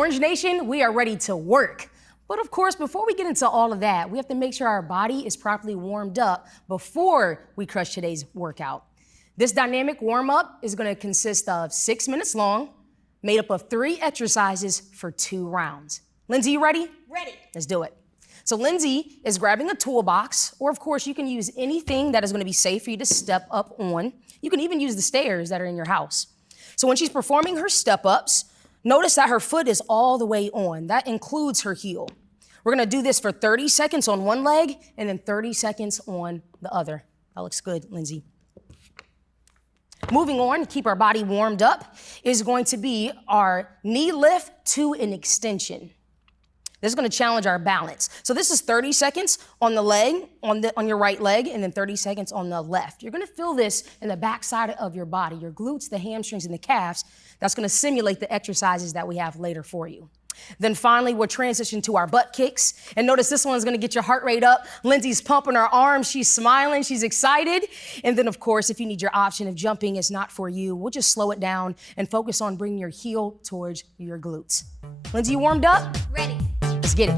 Orange Nation, we are ready to work. But of course, before we get into all of that, we have to make sure our body is properly warmed up before we crush today's workout. This dynamic warm-up is going to consist of 6 minutes long, made up of 3 exercises for 2 rounds. Lindsay, you ready? Ready. Let's do it. So Lindsay is grabbing a toolbox, or of course you can use anything that is going to be safe for you to step up on. You can even use the stairs that are in your house. So when she's performing her step-ups, notice that her foot is all the way on. That includes her heel. We're going to do this for 30 seconds on one leg and then 30 seconds on the other. That looks good, Lindsay. Moving on, to keep our body warmed up, is going to be our knee lift to an extension. This is going to challenge our balance. So this is 30 seconds on the leg, on your right leg, and then 30 seconds on the left. You're going to feel this in the backside of your body, your glutes, the hamstrings, and the calves. That's going to simulate the exercises that we have later for you. Then finally, we'll transition to our butt kicks. And notice this one is going to get your heart rate up. Lindsay's pumping her arms. She's smiling. She's excited. And then, of course, if you need your option of jumping is not for you, we'll just slow it down and focus on bringing your heel towards your glutes. Lindsay, you warmed up? Ready. Let's get it.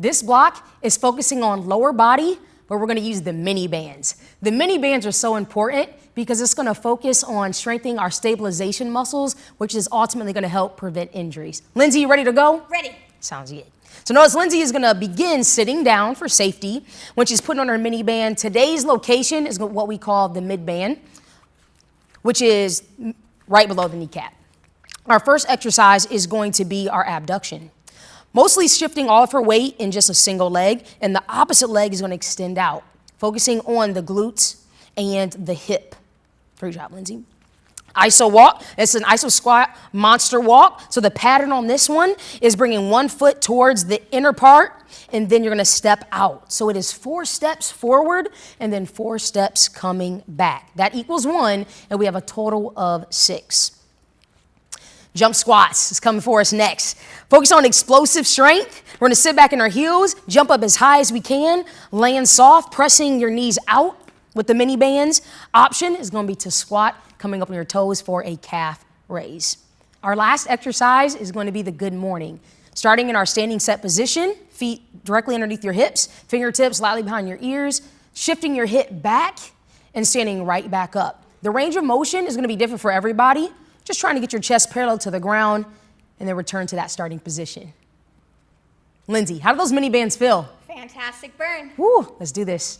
This block is focusing on lower body, but we're gonna use the mini bands. The mini bands are so important because it's gonna focus on strengthening our stabilization muscles, which is ultimately gonna help prevent injuries. Lindsay, you ready to go? Ready. Sounds good. So notice Lindsay is gonna begin sitting down for safety. When she's putting on her mini band, today's location is what we call the mid band, which is right below the kneecap. Our first exercise is going to be our abduction. Mostly shifting all of her weight in just a single leg, and the opposite leg is gonna extend out, focusing on the glutes and the hip. Great job, Lindsay. Iso walk, it's an iso squat monster walk. So the pattern on this one is bringing one foot towards the inner part, and then you're gonna step out. So it is 4 steps forward and then 4 steps coming back. That equals 1, and we have a total of 6. Jump squats is coming for us next. Focus on explosive strength. We're gonna sit back in our heels, jump up as high as we can, land soft, pressing your knees out with the mini bands. Option is gonna be to squat, coming up on your toes for a calf raise. Our last exercise is going to be the good morning. Starting in our standing set position, feet directly underneath your hips, fingertips lightly behind your ears, shifting your hip back and standing right back up. The range of motion is gonna be different for everybody. Just trying to get your chest parallel to the ground and then return to that starting position. Lindsay, how do those mini bands feel? Fantastic burn. Woo, let's do this.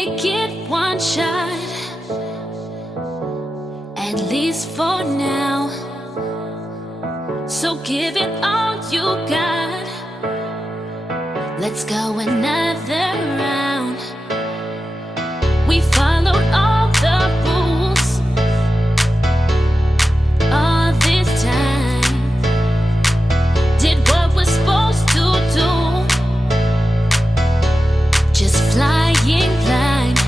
only get one shot, at least for now. So give it all you got. Let's go another round. We followed all the rules all this time. Did what we're supposed to do. Just flying blind.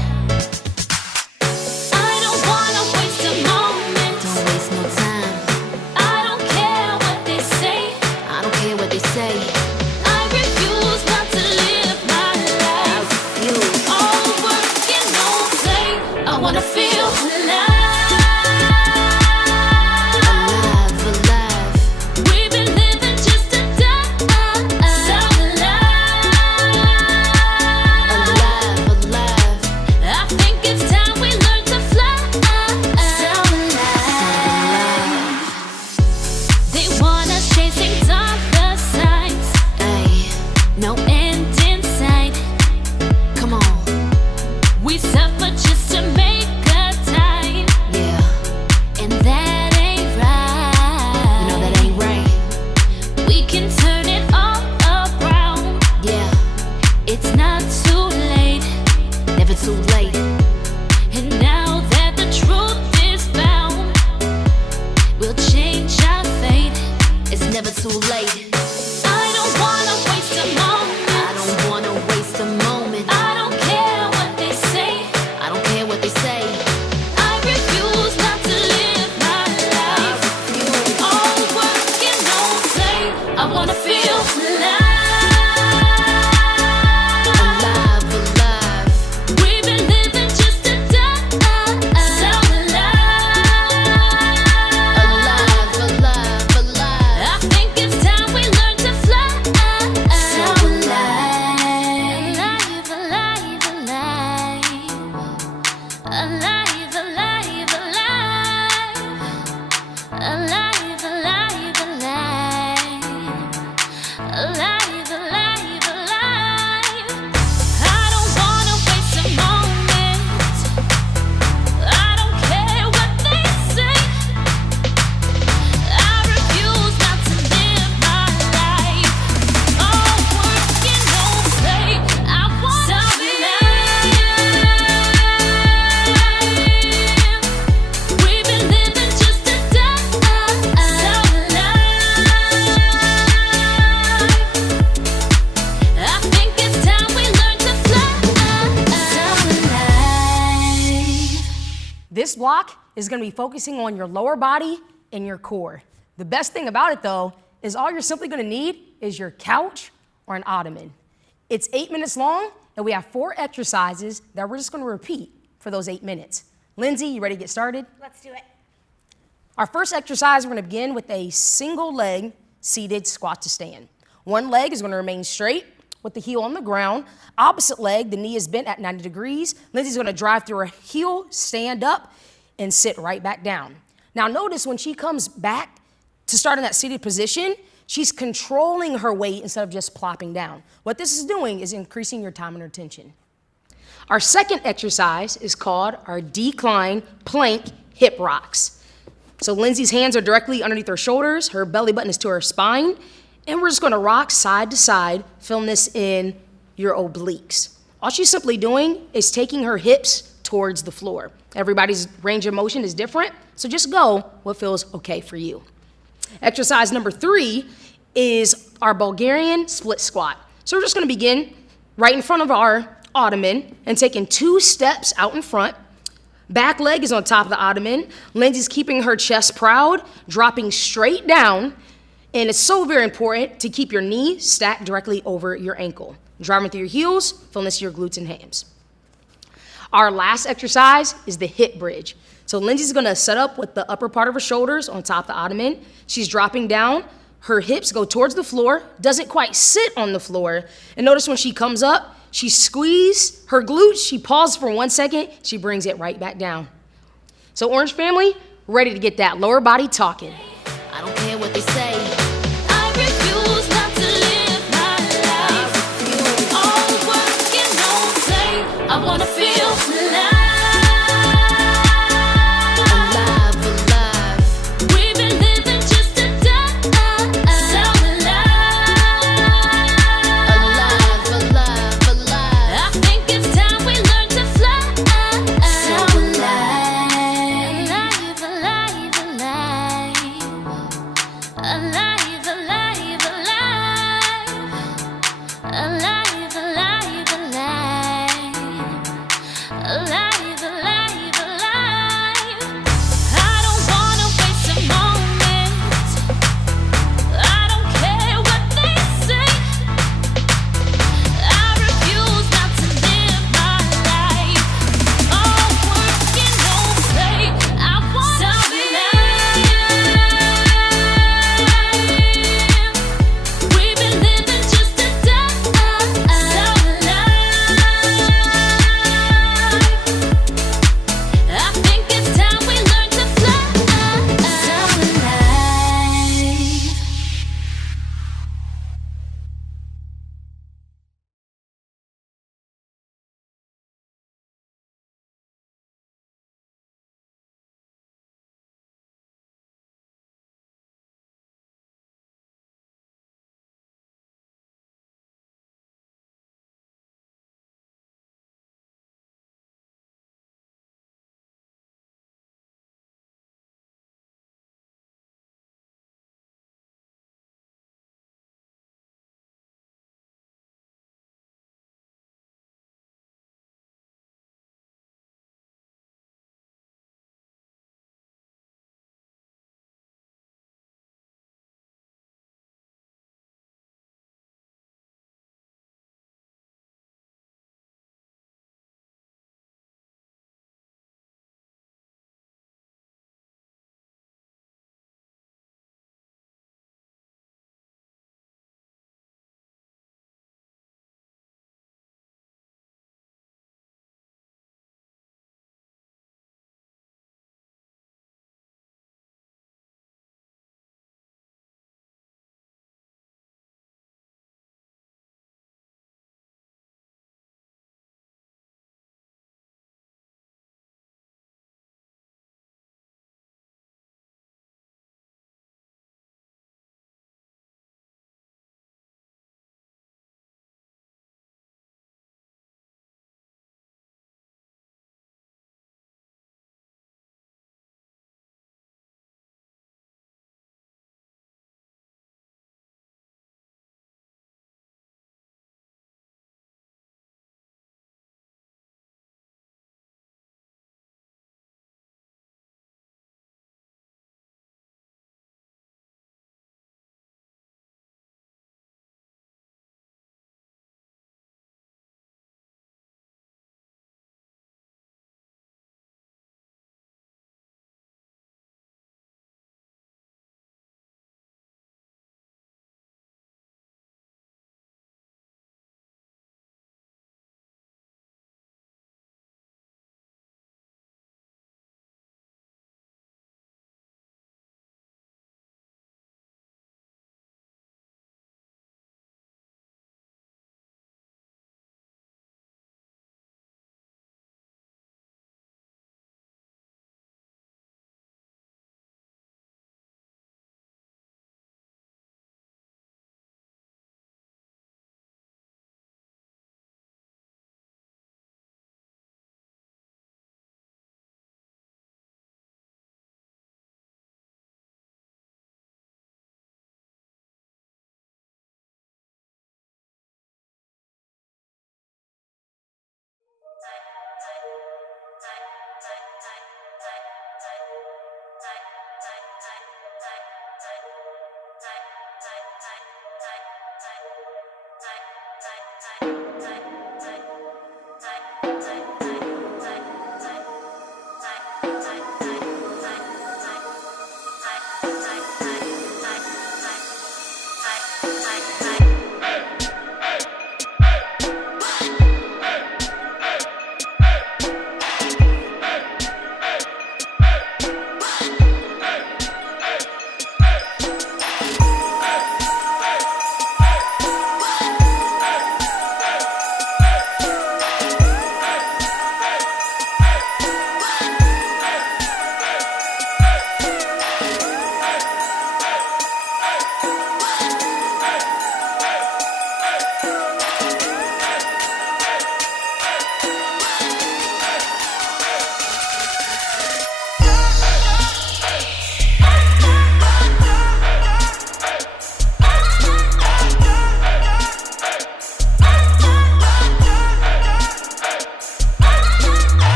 I don't wanna waste a moment. Don't waste no time. I don't care what they say. I don't care what they say. I refuse not to live my life. All work and no play. I wanna feel alive. Alive, alive. We've been living just to die. So alive. Alive, alive. I think it's time we learn to fly. So alive. They want us chasing dollar signs. Ay, No end in sight. come on. We suffer just to make a time, Yeah, and that ain't you right. know that ain't right. We can turn it all around. Yeah, It's not too late. never too late. And now that the truth is found, we'll change our fate. It's never too late. I don't wanna waste a moment. I don't wanna waste a moment. I don't care what they say. I don't care what they say. I refuse not to live my life. All work and no play. I wanna feel alive. Alive, alive. We've been living just to die. So alive. Alive, alive, alive. I think it's time we learn to fly. So alive. Alive, alive, alive. Alive, alive, alive. Alive, alive, alive. Alive, alive, alive. I don't wanna waste a moment. I don't care what they say. I refuse not to live my life. All work and no play. I wanna live. We've been living just to die. So alive. I think it's time we learn to fly. So alive. This block is gonna be focusing on your lower body and your core. The best thing about it though is all you're simply gonna need is your couch or an ottoman. It's 8 minutes long and we have 4 exercises that we're just gonna repeat for those 8 minutes. Lindsay, you ready to get started? Let's do it. Our first exercise, we're gonna begin with a single leg seated squat to stand. One leg is gonna remain straight with the heel on the ground. Opposite leg, the knee is bent at 90 degrees. Lindsay's gonna drive through her heel, stand up, and sit right back down. Now notice when she comes back to start in that seated position, she's controlling her weight instead of just plopping down. What this is doing is increasing your time and retention. Our second exercise is called our decline plank hip rocks. So Lindsay's hands are directly underneath her shoulders, her belly button is to her spine, and we're just gonna rock side to side, film this in your obliques. All she's simply doing is taking her hips towards the floor. Everybody's range of motion is different, so just go what feels okay for you. Exercise number 3 is our Bulgarian split squat. So we're just gonna begin right in front of our ottoman and taking 2 steps out in front. Back leg is on top of the ottoman. Lindsay's keeping her chest proud, dropping straight down. And it's so very important to keep your knee stacked directly over your ankle. Driving through your heels, feeling this to your glutes and hams. Our last exercise is the hip bridge. So Lindsay's gonna set up with the upper part of her shoulders on top of the ottoman. She's dropping down. Her hips go towards the floor, doesn't quite sit on the floor. And notice when she comes up, she squeezes her glutes, she pauses for 1 second, she brings it right back down. So Orange family, ready to get that lower body talking. I don't care what they say. I refuse not to live my life. All work and no play. I wanna feel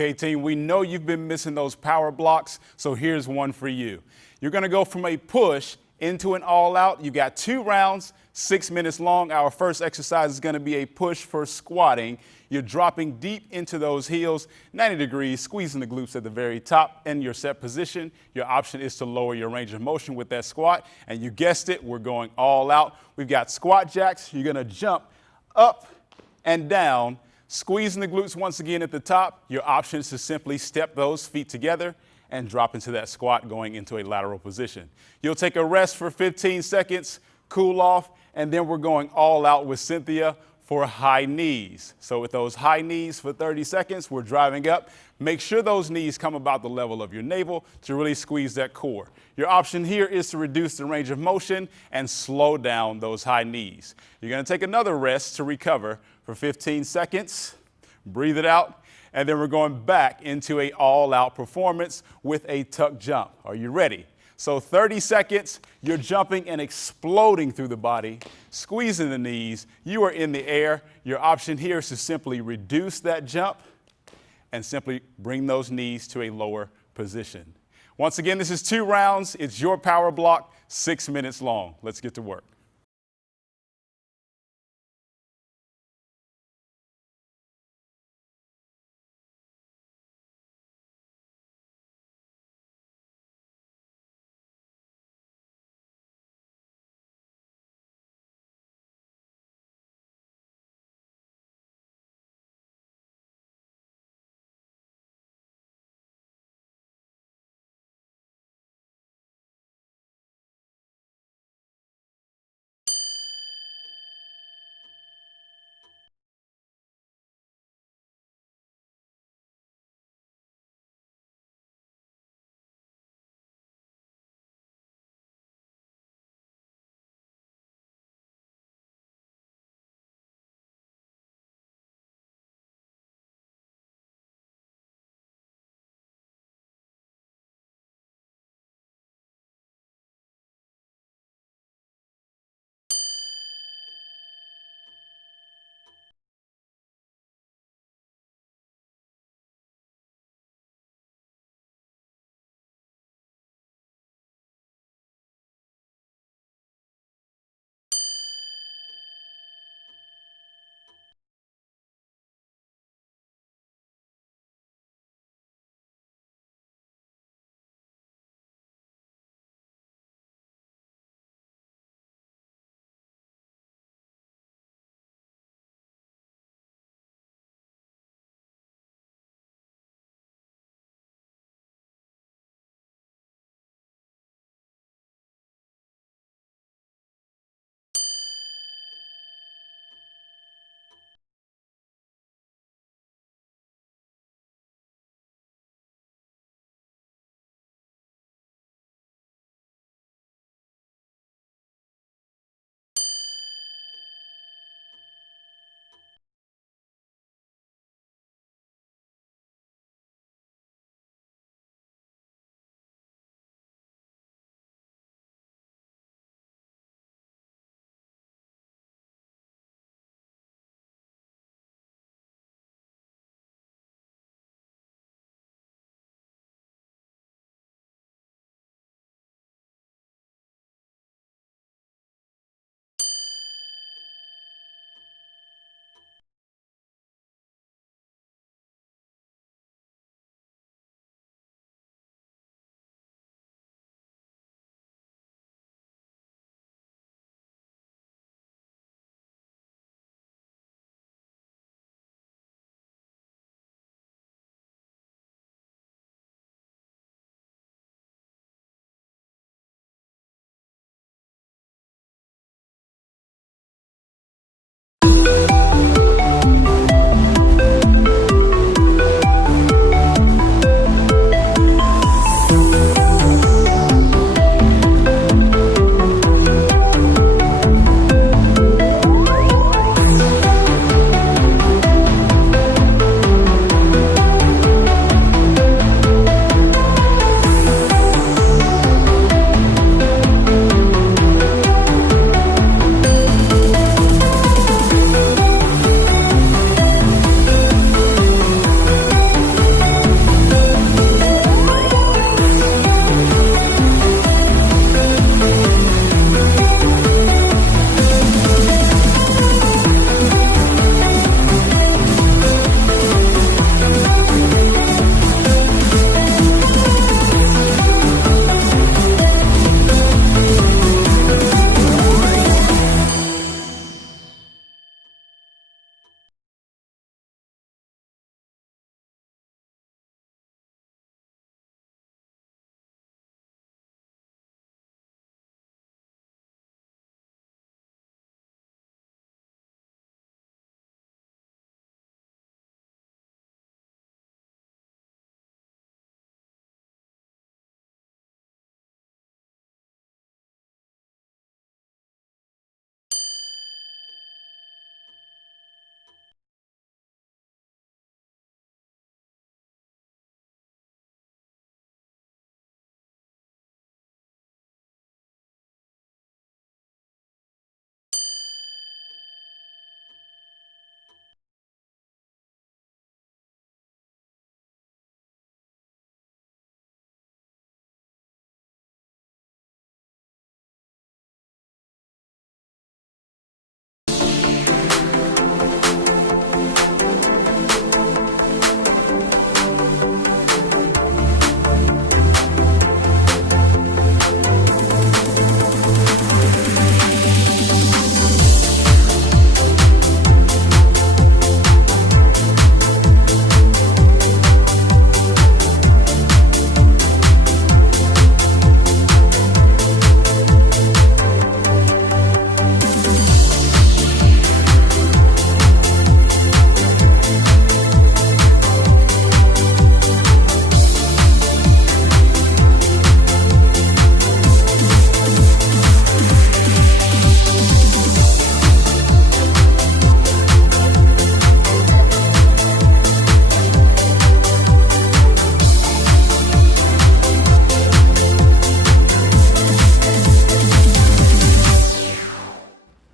Okay, team, we know you've been missing those power blocks, so here's one for you. You're going to go from a push into an all-out. You got 2 rounds, 6 minutes long. Our first exercise is going to be a push for squatting. You're dropping deep into those heels, 90 degrees, squeezing the glutes at the very top in your set position. Your option is to lower your range of motion with that squat. And you guessed it, we're going all out. We've got squat jacks. You're going to jump up and down, squeezing the glutes once again at the top. Your option is to simply step those feet together and drop into that squat going into a lateral position. You'll take a rest for 15 seconds, cool off, and then we're going all out with Cynthia for high knees. So with those high knees for 30 seconds, we're driving up. Make sure those knees come about the level of your navel to really squeeze that core. Your option here is to reduce the range of motion and slow down those high knees. You're going to take another rest to recover for 15 seconds. Breathe it out. And then we're going back into a all-out performance with a tuck jump. Are you ready? So 30 seconds, you're jumping and exploding through the body, squeezing the knees. You are in the air. Your option here is to simply reduce that jump and simply bring those knees to a lower position. Once again, this is 2 rounds. It's your power block, 6 minutes long. Let's get to work.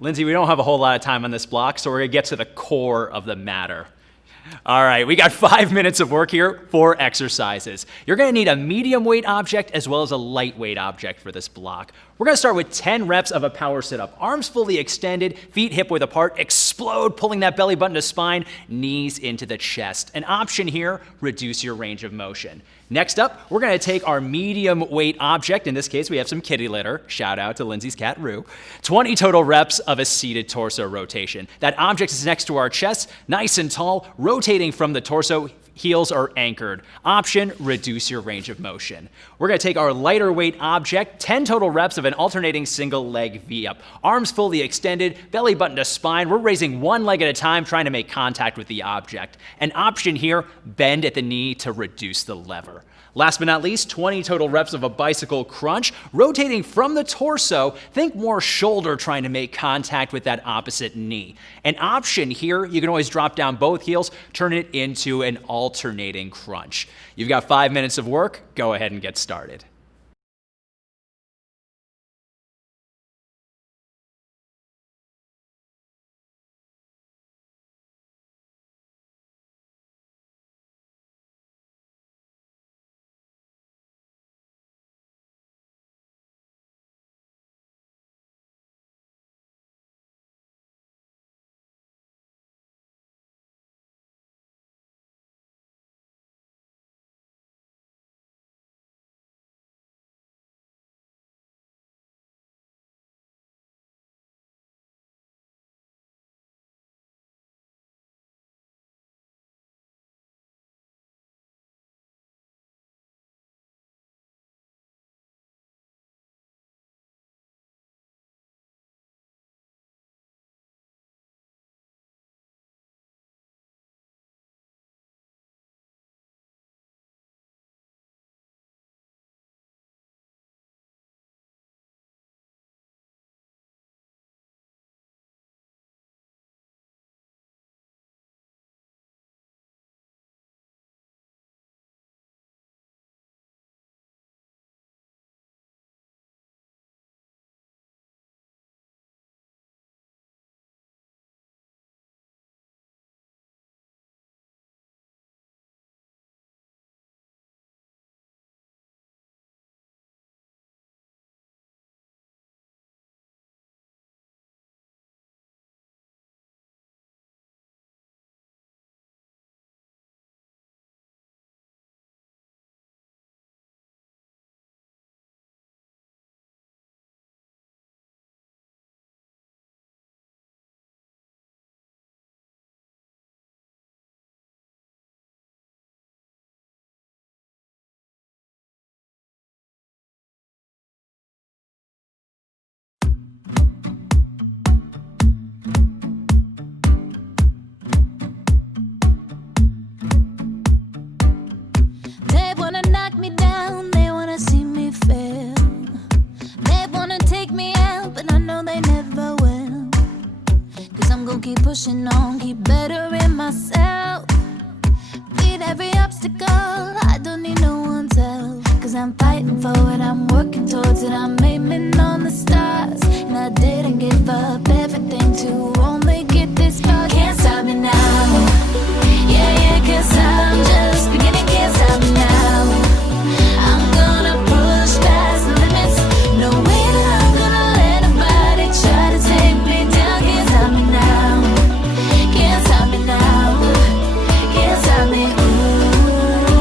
Lindsay, we don't have a whole lot of time on this block, so we're going to get to the core of the matter. All right, we got 5 minutes of work here, 4 exercises. You're going to need a medium weight object as well as a lightweight object for this block. We're going to start with 10 reps of a power sit-up. Arms fully extended, feet hip-width apart, explode, pulling that belly button to spine, knees into the chest. An option here, reduce your range of motion. Next up, we're going to take our medium weight object. In this case, we have some kitty litter. Shout out to Lindsay's cat, Rue. 20 total reps of a seated torso rotation. That object is next to our chest, nice and tall, rotating from the torso. Heels are anchored. Option, reduce your range of motion. We're going to take our lighter weight object, 10 total reps of an alternating single leg V-up. Arms fully extended, belly button to spine. We're raising one leg at a time, trying to make contact with the object. An option here, bend at the knee to reduce the lever. Last but not least, 20 total reps of a bicycle crunch, rotating from the torso. Think more shoulder, trying to make contact with that opposite knee. An option here, you can always drop down both heels, turn it into an alternating crunch. You've got 5 minutes of work. Go ahead and get started. They wanna knock me down, they wanna see me fail. They wanna take me out, but I know they never will. Cause I'm gonna keep pushing on, keep bettering myself. Beat every obstacle, I don't need no one's help. Cause I'm fighting for it, I'm working towards it, I'm aiming on the stars. And I didn't give up everything to only get this far. Can't stop me now. Yeah, cause I'm just beginning, can't stop me now. I'm gonna push past the limits. No way that I'm gonna let nobody try to take me down. Can't stop me now. Can't stop me now. Can't stop me. Ooh.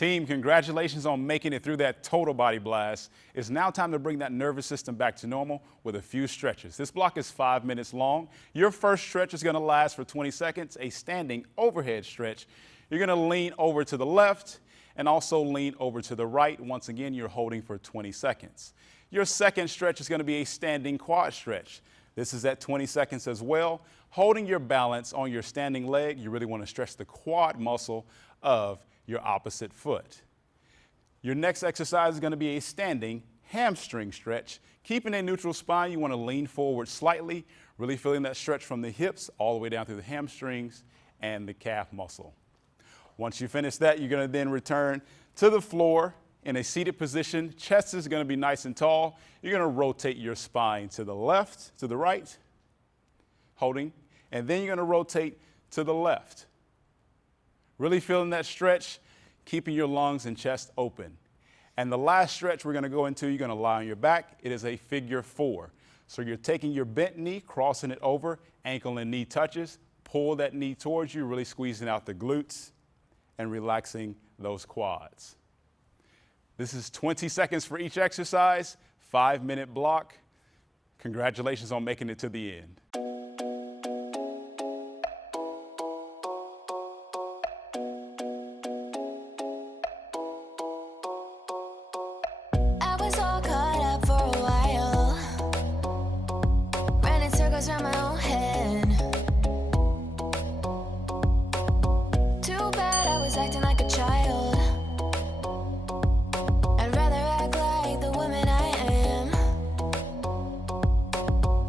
Team, congratulations on making it through that total body blast. It's now time to bring that nervous system back to normal with a few stretches. This block is 5 minutes long. Your first stretch is going to last for 20 seconds, a standing overhead stretch. You're going to lean over to the left and also lean over to the right. Once again, you're holding for 20 seconds. Your second stretch is going to be a standing quad stretch. This is at 20 seconds as well. Holding your balance on your standing leg, you really want to stretch the quad muscle of your opposite foot. Your next exercise is going to be a standing hamstring stretch. Keeping a neutral spine, you want to lean forward slightly, really feeling that stretch from the hips all the way down through the hamstrings and the calf muscle. Once you finish that, you're going to then return to the floor in a seated position. Chest is going to be nice and tall. You're going to rotate your spine to the left, to the right, holding, and then you're going to rotate to the left. Really feeling that stretch, keeping your lungs and chest open. And the last stretch we're going to go into, you're going to lie on your back. It is a figure 4. So you're taking your bent knee, crossing it over, ankle and knee touches, pull that knee towards you, really squeezing out the glutes and relaxing those quads. This is 20 seconds for each exercise, 5-minute block. Congratulations on making it to the end. I was all caught up for a while, running circles around my own head. Too bad I was acting like a child. I'd rather act like the woman I am.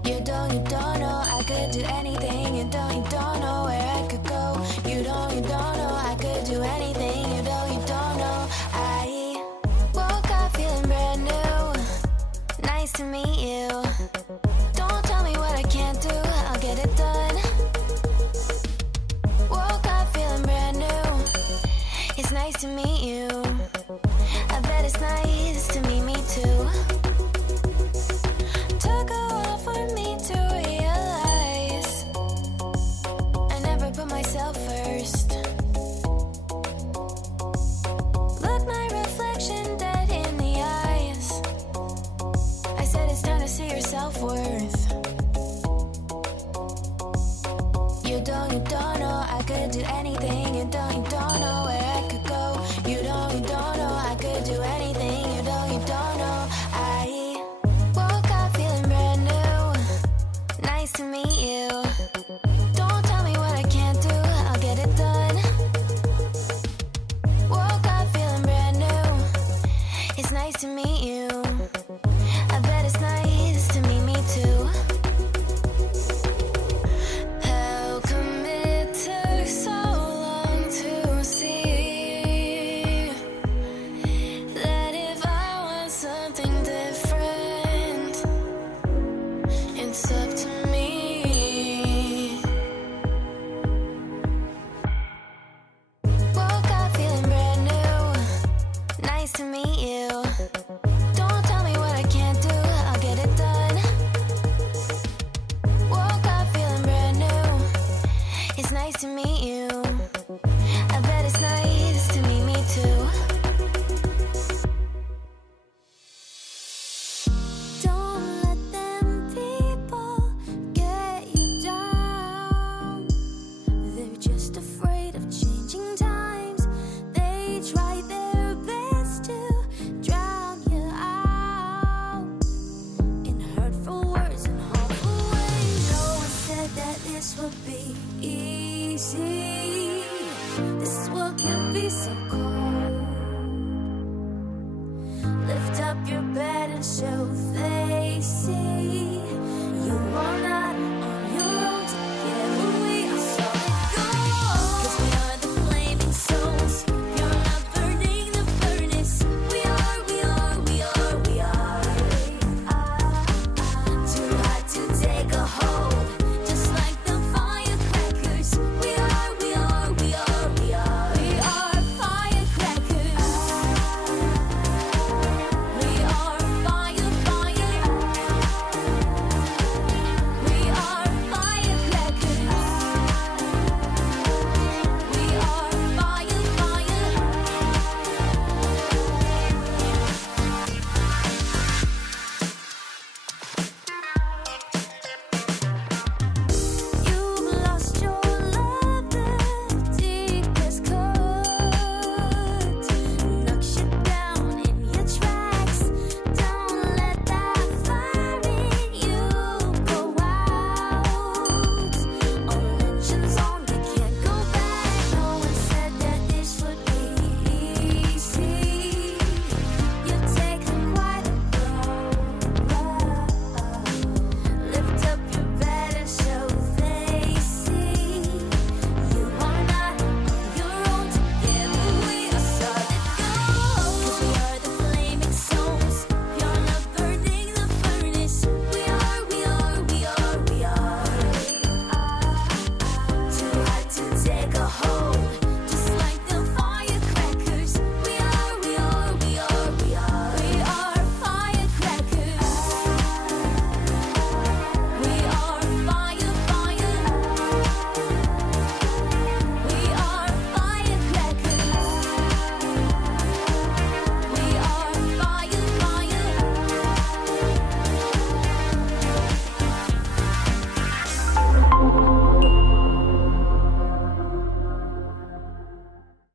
You don't know I could do anything. You don't know where I could go. You don't know I could do anything. You don't know I woke up feeling brand new. Nice to meet you. Don't tell me what I can't do. I'll get it done. Woke up feeling brand new. It's nice to meet you. I bet it's nice to meet me too. Took a while for me to realize I never put myself first. Look my reflection dead in the eyes. I said it's time to see your self-worth. You don't know I could do anything. You don't know where I could go. You don't know I could do anything. You don't know I woke up feeling brand new. Nice to meet you. Don't tell me what I can't do. I'll get it done. Woke up feeling brand new. It's nice to meet you. I bet it's nice to meet me too. How come it took so long to see that if I want something different, it's up to me. Woke up feeling brand new. Nice to meet you. Don't tell me what I can't do. I'll get it done. Woke up feeling brand new. It's nice to meet you. I bet it's nice to meet me too. Don't let them people get you down. They're just afraid of changing times. They try their best to drown you out in hurtful words and harmful ways. No one said that this would be easy. This world can be so cold.